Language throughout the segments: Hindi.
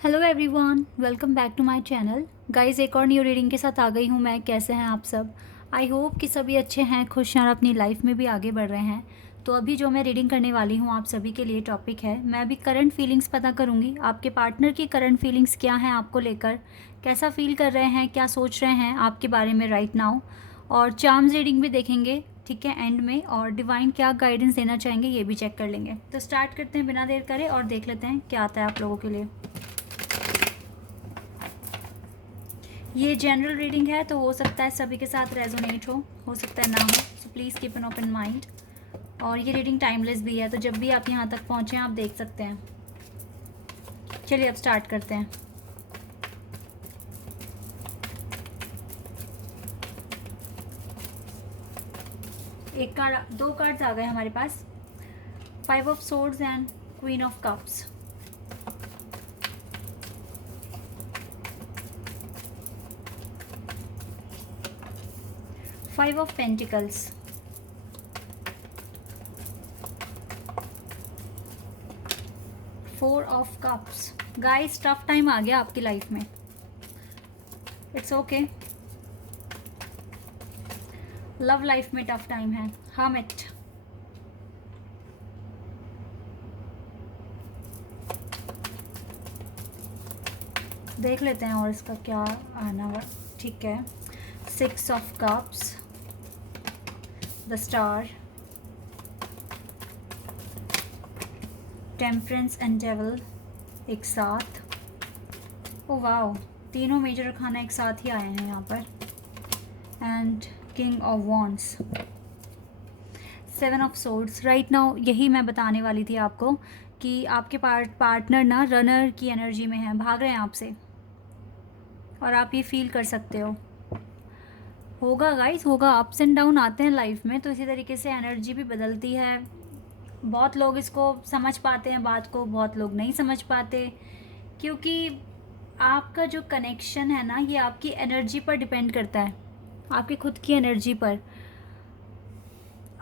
Hello everyone, welcome back to my channel. Guys, एक और न्यू रीडिंग के साथ आ गई हूँ मैं। कैसे हैं आप सब? आई होप कि सभी अच्छे हैं, खुश हैं और अपनी लाइफ में भी आगे बढ़ रहे हैं। तो अभी जो मैं रीडिंग करने वाली हूँ आप सभी के लिए टॉपिक है, मैं अभी करंट फीलिंग्स पता करूँगी। आपके पार्टनर की करंट फीलिंग्स क्या हैं आपको लेकर, कैसा फील कर रहे हैं, क्या सोच रहे हैं आपके बारे में राइट नाउ। और चार्म्स रीडिंग भी देखेंगे, ठीक है, एंड में। और डिवाइन क्या गाइडेंस देना चाहेंगे ये भी चेक कर लेंगे। तो स्टार्ट करते हैं बिना देर करे और देख लेते हैं क्या आता है आप लोगों के लिए। ये जनरल रीडिंग है तो हो सकता है सभी के साथ रेजोनेट हो सकता है ना हो, so please keep an open mind. और ये रीडिंग टाइमलेस भी है, तो जब भी आप यहाँ तक पहुँचे आप देख सकते हैं। चलिए अब स्टार्ट करते हैं। एक कार्ड, दो कार्ड्स आ गए हमारे पास, 5 of swords and queen of cups. Five of pentacles, 4 of cups. Guys, tough time आ गया आपकी लाइफ में, इट्स ओके। लव लाइफ में टफ टाइम है। हर्मिट, देख लेते हैं और इसका क्या आना हुआ। ठीक है, 6 of cups, the star, temperance and devil एक साथ। ओ वाओ, तीनों मेजर खाना एक साथ ही आए हैं यहाँ पर। And king of wands, 7 of swords. Right now यही मैं बताने वाली थी आपको कि आपके पार्टनर ना रनर की एनर्जी में है, भाग रहे हैं आपसे और आप ये फील कर सकते हो। होगा गाइस, होगा, अप्स एंड डाउन आते हैं लाइफ में, तो इसी तरीके से एनर्जी भी बदलती है। बहुत लोग इसको समझ पाते हैं बात को, बहुत लोग नहीं समझ पाते, क्योंकि आपका जो कनेक्शन है ना ये आपकी एनर्जी पर डिपेंड करता है, आपकी खुद की एनर्जी पर।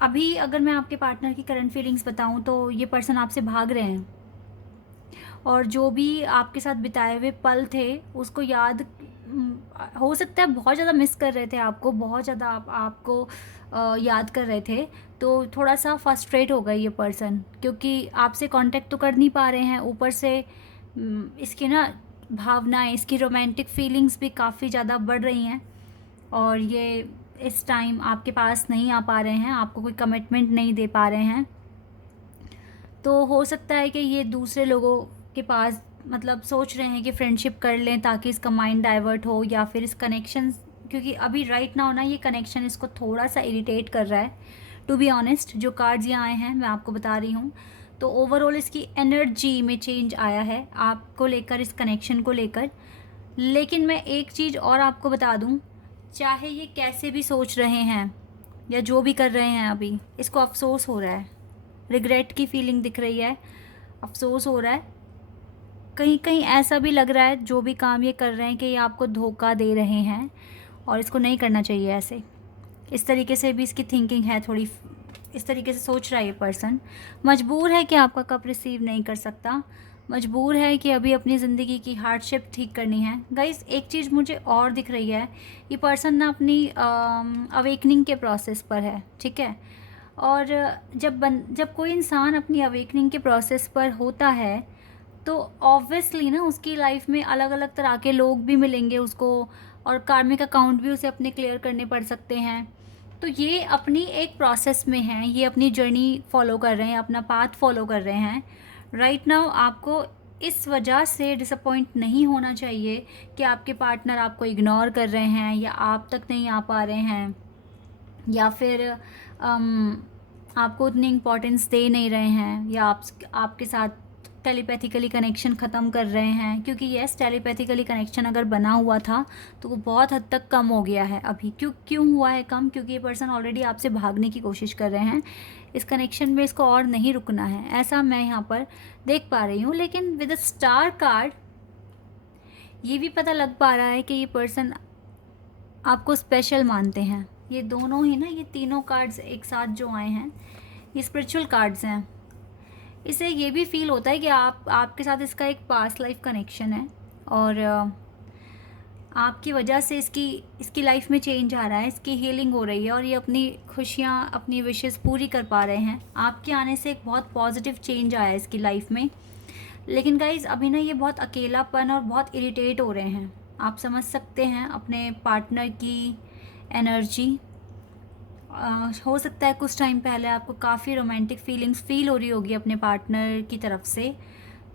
अभी अगर मैं आपके पार्टनर की करंट फीलिंग्स बताऊं तो ये पर्सन आपसे भाग रहे हैं और जो भी आपके साथ बिताए हुए पल थे उसको याद, हो सकता है बहुत ज़्यादा मिस कर रहे थे आपको, बहुत ज़्यादा आपको याद कर रहे थे। तो थोड़ा सा फ्रस्ट्रेट हो गए ये पर्सन, क्योंकि आपसे कांटेक्ट तो कर नहीं पा रहे हैं, ऊपर से इसकी ना भावनाएं, इसकी रोमांटिक फीलिंग्स भी काफ़ी ज़्यादा बढ़ रही हैं। और ये इस टाइम आपके पास नहीं आ पा रहे हैं, आपको कोई कमिटमेंट नहीं दे पा रहे हैं। तो हो सकता है कि ये दूसरे लोगों के पास मतलब सोच रहे हैं कि फ्रेंडशिप कर लें ताकि इसका माइंड डाइवर्ट हो, या फिर इस कनेक्शन, क्योंकि अभी राइट नाउ ना ये कनेक्शन इसको थोड़ा सा इरिटेट कर रहा है। टू बी ऑनेस्ट, जो कार्ड्स यहाँ आए हैं मैं आपको बता रही हूँ, तो ओवरऑल इसकी एनर्जी में चेंज आया है आपको लेकर, इस कनेक्शन को लेकर। लेकिन मैं एक चीज़ और आपको बता दूँ, चाहे ये कैसे भी सोच रहे हैं या जो भी कर रहे हैं, अभी इसको अफसोस हो रहा है, रिग्रेट की फीलिंग दिख रही है, अफसोस हो रहा है। कहीं कहीं ऐसा भी लग रहा है जो भी काम ये कर रहे हैं कि ये आपको धोखा दे रहे हैं और इसको नहीं करना चाहिए ऐसे। इस तरीके से भी इसकी थिंकिंग है थोड़ी, इस तरीके से सोच रहा है ये पर्सन। मजबूर है कि आपका कप रिसीव नहीं कर सकता, मजबूर है कि अभी अपनी ज़िंदगी की हार्डशिप ठीक करनी है। गाइस, एक चीज़ मुझे और दिख रही है, ये पर्सन ना अपनी अवेकनिंग के प्रोसेस पर है, ठीक है। और जब कोई इंसान अपनी अवेकनिंग के प्रोसेस पर होता है तो ऑब्वियसली ना उसकी लाइफ में अलग अलग तरह के लोग भी मिलेंगे उसको, और कार्मिक अकाउंट भी उसे अपने क्लियर करने पड़ सकते हैं। तो ये अपनी एक प्रोसेस में हैं, ये अपनी जर्नी फॉलो कर रहे हैं, अपना पाथ फॉलो कर रहे हैं। राइट नाउ आपको इस वजह से डिसअपॉइंट नहीं होना चाहिए कि आपके पार्टनर आपको इग्नोर कर रहे हैं या आप तक नहीं आ पा रहे हैं, या फिर आपको उतनी इम्पोर्टेंस दे नहीं रहे हैं, या आपके साथ टेलीपैथिकली कनेक्शन ख़त्म कर रहे हैं। क्योंकि यस, टेलीपैथिकली कनेक्शन अगर बना हुआ था तो वो बहुत हद तक कम हो गया है अभी। क्यों हुआ है कम? क्योंकि ये पर्सन ऑलरेडी आपसे भागने की कोशिश कर रहे हैं, इस कनेक्शन में इसको और नहीं रुकना है, ऐसा मैं यहाँ पर देख पा रही हूँ। लेकिन विद अ स्टार कार्ड ये भी पता लग पा रहा है कि ये पर्सन आपको स्पेशल मानते हैं। ये दोनों ही ना, ये तीनों कार्ड्स एक साथ जो आए हैं ये स्पिरिचुअल कार्ड्स हैं। इससे ये भी फील होता है कि आपके साथ इसका एक पास्ट लाइफ कनेक्शन है, और आपकी वजह से इसकी लाइफ में चेंज आ रहा है, इसकी हीलिंग हो रही है, और ये अपनी खुशियाँ, अपनी विशेस पूरी कर पा रहे हैं। आपके आने से एक बहुत पॉजिटिव चेंज आया है इसकी लाइफ में। लेकिन गाइज़ अभी ना ये बहुत अकेलापन और बहुत इरिटेट हो रहे हैं। आप समझ सकते हैं अपने पार्टनर की एनर्जी। हो सकता है कुछ टाइम पहले आपको काफ़ी रोमांटिक फीलिंग्स फील हो रही होगी अपने पार्टनर की तरफ से,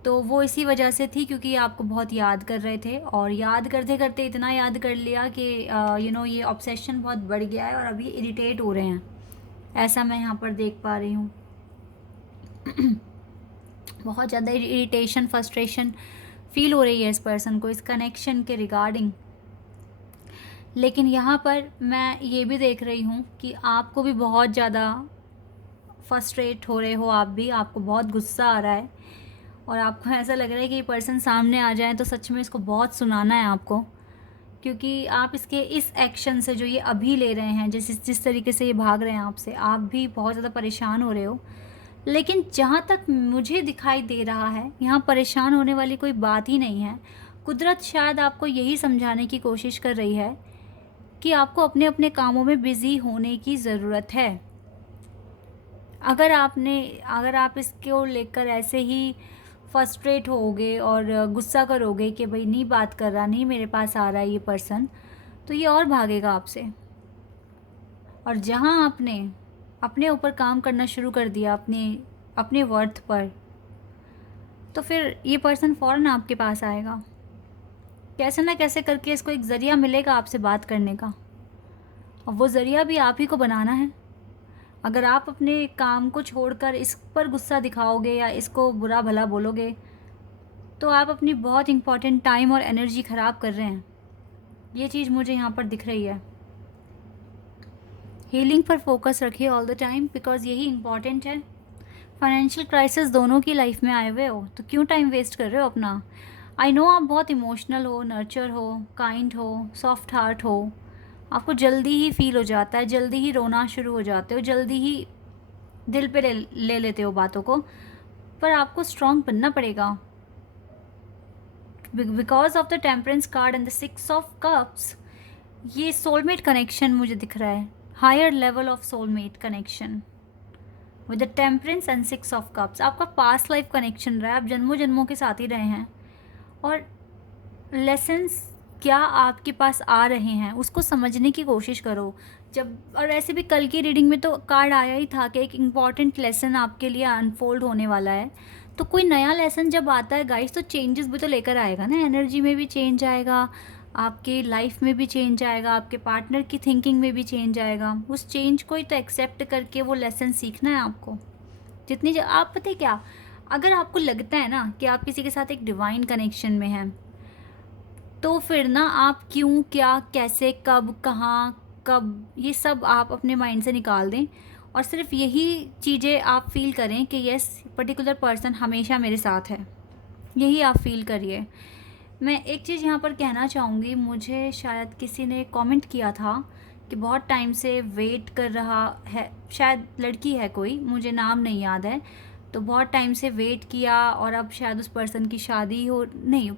तो वो इसी वजह से थी क्योंकि आपको बहुत याद कर रहे थे, और याद करते करते इतना याद कर लिया कि ये ऑब्सेशन बहुत बढ़ गया है और अभी इरिटेट हो रहे हैं। ऐसा मैं यहाँ पर देख पा रही हूँ। बहुत ज़्यादा इरिटेशन, फ्रस्ट्रेशन फील हो रही है इस पर्सन को इस कनेक्शन के रिगार्डिंग। लेकिन यहाँ पर मैं ये भी देख रही हूँ कि आपको भी बहुत ज़्यादा फ्रस्ट्रेट हो रहे हो, आप भी, आपको बहुत गुस्सा आ रहा है, और आपको ऐसा लग रहा है कि ये पर्सन सामने आ जाए तो सच में इसको बहुत सुनाना है आपको, क्योंकि आप इसके इस एक्शन से जो ये अभी ले रहे हैं, जिस तरीके से ये भाग रहे हैं आपसे, आप भी बहुत ज़्यादा परेशान हो रहे हो। लेकिन जहाँ तक मुझे दिखाई दे रहा है, यहाँ परेशान होने वाली कोई बात ही नहीं है। कुदरत शायद आपको यही समझाने की कोशिश कर रही है कि आपको अपने अपने कामों में बिज़ी होने की ज़रूरत है। अगर आप इसको लेकर ऐसे ही फ्रस्ट्रेट होगे और गुस्सा करोगे कि भाई नहीं बात कर रहा, नहीं मेरे पास आ रहा है ये पर्सन, तो ये और भागेगा आपसे। और जहाँ आपने अपने ऊपर काम करना शुरू कर दिया, अपने वर्थ पर, तो फिर ये पर्सन फ़ौरन आपके पास आएगा। कैसे ना कैसे करके इसको एक ज़रिया मिलेगा आपसे बात करने का, और वो ज़रिया भी आप ही को बनाना है। अगर आप अपने काम को छोड़कर इस पर गुस्सा दिखाओगे या इसको बुरा भला बोलोगे, तो आप अपनी बहुत इम्पॉर्टेंट टाइम और एनर्जी ख़राब कर रहे हैं। ये चीज़ मुझे यहाँ पर दिख रही है। हीलिंग पर फोकस रखिए ऑल द टाइम, बिकॉज़ यही इम्पॉर्टेंट है। फाइनेंशियल क्राइसिस दोनों की लाइफ में आए हुए हो, तो क्यों टाइम वेस्ट कर रहे हो अपना। आई नो आप बहुत इमोशनल हो, नर्चर हो, काइंड हो, सॉफ्ट हार्ट हो, आपको जल्दी ही फील हो जाता है, जल्दी ही रोना शुरू हो जाते हो, जल्दी ही दिल पे ले लेते हो बातों को, पर आपको स्ट्रॉन्ग बनना पड़ेगा। Because of the temperance card and the 6 of cups, ये सोलमेट कनेक्शन मुझे दिख रहा है, higher level of soulmate connection with the temperance and 6 of cups. आपका पास्ट लाइफ कनेक्शन रहा है, आप जन्मों जन्मों के साथ ही रहे हैं, और लेसन्स क्या आपके पास आ रहे हैं उसको समझने की कोशिश करो। और ऐसे भी कल की रीडिंग में तो कार्ड आया ही था कि एक इम्पॉर्टेंट लेसन आपके लिए अनफोल्ड होने वाला है। तो कोई नया लेसन जब आता है गाइस, तो चेंजेस भी तो लेकर आएगा ना, एनर्जी में भी चेंज आएगा, आपकी लाइफ में भी चेंज आएगा, आपके पार्टनर की थिंकिंग में भी चेंज आएगा। उस चेंज को ही तो एक्सेप्ट करके वो लेसन सीखना है आपको। आप पता है क्या, अगर आपको लगता है ना कि आप किसी के साथ एक डिवाइन कनेक्शन में हैं, तो फिर ना आप क्यों, क्या, कैसे, कब, कहाँ, कब, ये सब आप अपने माइंड से निकाल दें, और सिर्फ यही चीज़ें आप फील करें कि यस पर्टिकुलर पर्सन हमेशा मेरे साथ है। यही आप फील करिए। मैं एक चीज़ यहाँ पर कहना चाहूँगी, मुझे शायद किसी ने कमेंट किया था कि बहुत टाइम से वेट कर रहा है, शायद लड़की है कोई, मुझे नाम नहीं याद है, तो बहुत टाइम से वेट किया, और अब शायद उस पर्सन की शादी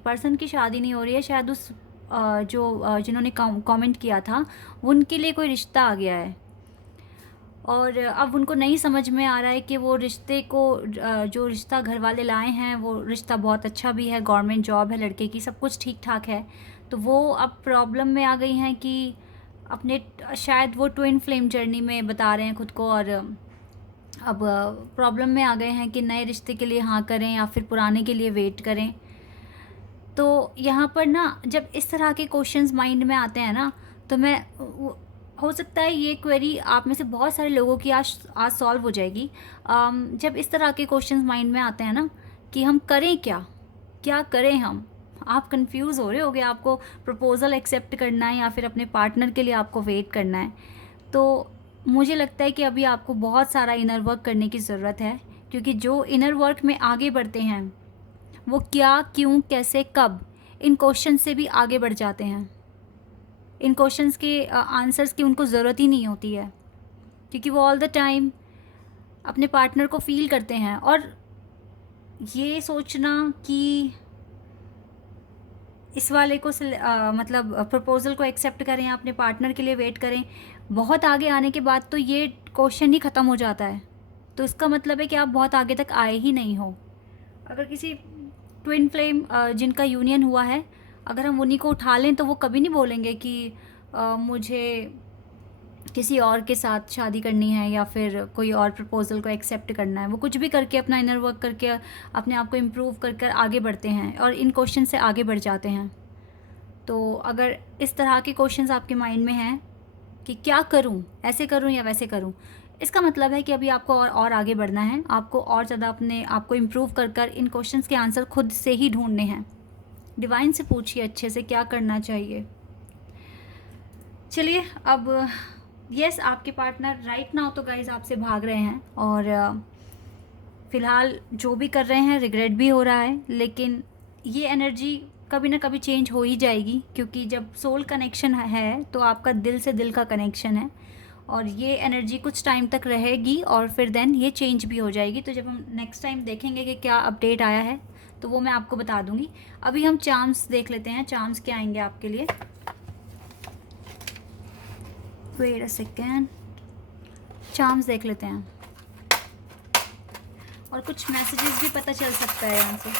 पर्सन की शादी नहीं हो रही है, शायद उस जिन्होंने कमेंट किया था उनके लिए कोई रिश्ता आ गया है, और अब उनको नहीं समझ में आ रहा है कि वो रिश्ते को, जो रिश्ता घर वाले लाए हैं वो रिश्ता बहुत अच्छा भी है, गवर्नमेंट जॉब है लड़के की, सब कुछ ठीक ठाक है, तो वो अब प्रॉब्लम में आ गई हैं कि अपने, शायद वो ट्विन फ्लेम जर्नी में बता रहे हैं खुद को, और अब प्रॉब्लम में आ गए हैं कि नए रिश्ते के लिए हाँ करें या फिर पुराने के लिए वेट करें। तो यहाँ पर ना जब इस तरह के क्वेश्चंस माइंड में आते हैं ना, तो हो सकता है ये क्वेरी आप में से बहुत सारे लोगों की आज सॉल्व हो जाएगी। जब इस तरह के क्वेश्चंस माइंड में आते हैं ना कि हम करें क्या करें हम, आप कंफ्यूज हो रहे होगे, आपको प्रपोज़ल एक्सेप्ट करना है या फिर अपने पार्टनर के लिए आपको वेट करना है। तो मुझे लगता है कि अभी आपको बहुत सारा इनर वर्क करने की ज़रूरत है, क्योंकि जो इनर वर्क में आगे बढ़ते हैं वो क्या, क्यों, कैसे, कब, इन क्वेश्चन से भी आगे बढ़ जाते हैं। इन क्वेश्चंस के आंसर्स की उनको ज़रूरत ही नहीं होती है, क्योंकि वो ऑल द टाइम अपने पार्टनर को फील करते हैं। और ये सोचना कि इस वाले को मतलब प्रपोज़ल को एक्सेप्ट करें, अपने पार्टनर के लिए वेट करें, बहुत आगे आने के बाद तो ये क्वेश्चन ही ख़त्म हो जाता है। तो इसका मतलब है कि आप बहुत आगे तक आए ही नहीं हो। अगर किसी ट्विन फ्लेम जिनका यूनियन हुआ है, अगर हम उन्हीं को उठा लें तो वो कभी नहीं बोलेंगे कि मुझे किसी और के साथ शादी करनी है या फिर कोई और प्रपोज़ल को एक्सेप्ट करना है। वो कुछ भी करके, अपना इनर वर्क करके, अपने आप को इम्प्रूव कर कर आगे बढ़ते हैं और इन क्वेश्चन से आगे बढ़ जाते हैं। तो अगर इस तरह के क्वेश्चंस आपके माइंड में हैं कि क्या करूं, ऐसे करूं या वैसे करूं, इसका मतलब है कि अभी आपको और आगे बढ़ना है। आपको और ज़्यादा अपने आप को इम्प्रूव कर कर इन क्वेश्चंस के आंसर खुद से ही ढूंढने हैं। डिवाइन से पूछिए अच्छे से क्या करना चाहिए। चलिए अब यस, आपके पार्टनर राइट नाउ तो गाइज आपसे भाग रहे हैं और फ़िलहाल जो भी कर रहे हैं रिग्रेट भी हो रहा है, लेकिन ये एनर्जी कभी ना कभी चेंज हो ही जाएगी, क्योंकि जब सोल कनेक्शन है तो आपका दिल से दिल का कनेक्शन है और ये एनर्जी कुछ टाइम तक रहेगी और फिर देन ये चेंज भी हो जाएगी। तो जब हम नेक्स्ट टाइम देखेंगे कि क्या अपडेट आया है तो वो मैं आपको बता दूंगी। अभी हम चार्म्स देख लेते हैं, चार्म्स क्या आएंगे आपके लिए। वेट अ सेकेंड, चार्म्स देख लेते हैं और कुछ मैसेजेस भी पता चल सकता है यहाँ से।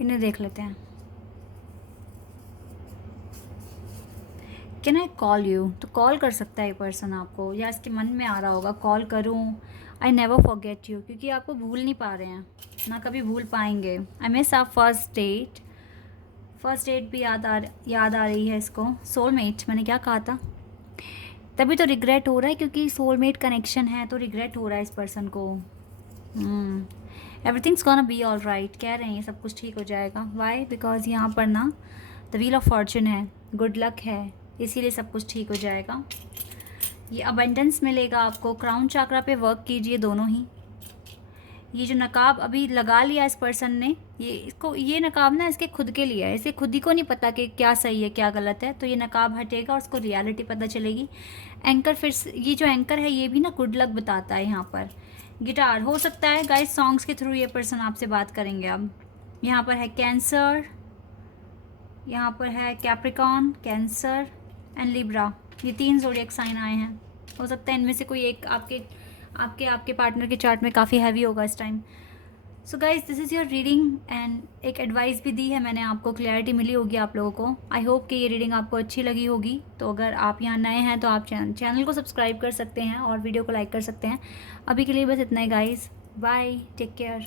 इन्हें देख लेते हैं। कैन आई कॉल यू, तो कॉल कर सकता है ये पर्सन आपको, या इसके मन में आ रहा होगा कॉल करूं। आई नेवर फॉरगेट यू, क्योंकि आपको भूल नहीं पा रहे हैं, ना कभी भूल पाएंगे। I miss our first date भी याद आ रही है इसको। सोलमेट, मैंने क्या कहा था, तभी तो रिग्रेट हो रहा है, क्योंकि सोलमेट कनेक्शन है तो रिग्रेट हो रहा है इस पर्सन को। Everything's gonna be all right, कह रहे हैं सब कुछ ठीक हो जाएगा। वाई? बिकॉज यहाँ पर ना द व्हील ऑफ फॉर्चून है, गुड लक है, इसीलिए सब कुछ ठीक हो जाएगा। ये अबंडेंस मिलेगा आपको। क्राउन चाकरा पे वर्क कीजिए दोनों ही। ये जो नकाब अभी लगा लिया इस पर्सन ने, ये नकाब ना इसके खुद के लिए है, इसे खुद ही को नहीं पता कि क्या सही है क्या गलत है। तो ये नकाब हटेगा और उसको रियलिटी पता चलेगी। एंकर, फिर ये जो एंकर है ये भी ना गुड लक बताता है। यहाँ पर गिटार हो सकता है गाइस, सॉन्ग्स के थ्रू ये पर्सन आपसे बात करेंगे। अब यहाँ पर है कैंसर, यहाँ पर है कैप्रिकॉन, कैंसर एंड लिब्रा। ये 3 ज़ोडिएक साइन आए हैं। हो सकता है इनमें से कोई एक आपके पार्टनर के चार्ट में काफ़ी हैवी होगा इस time. So guys, this is your reading and एक एडवाइस भी दी है मैंने आपको, क्लैरिटी मिली होगी आप लोगों को। आई होप कि ये रीडिंग आपको अच्छी लगी होगी। तो अगर आप यहाँ नए हैं तो आप चैनल को सब्सक्राइब कर सकते हैं और वीडियो को लाइक कर सकते हैं। अभी के लिए बस इतना ही गाइज, बाय, टेक केयर।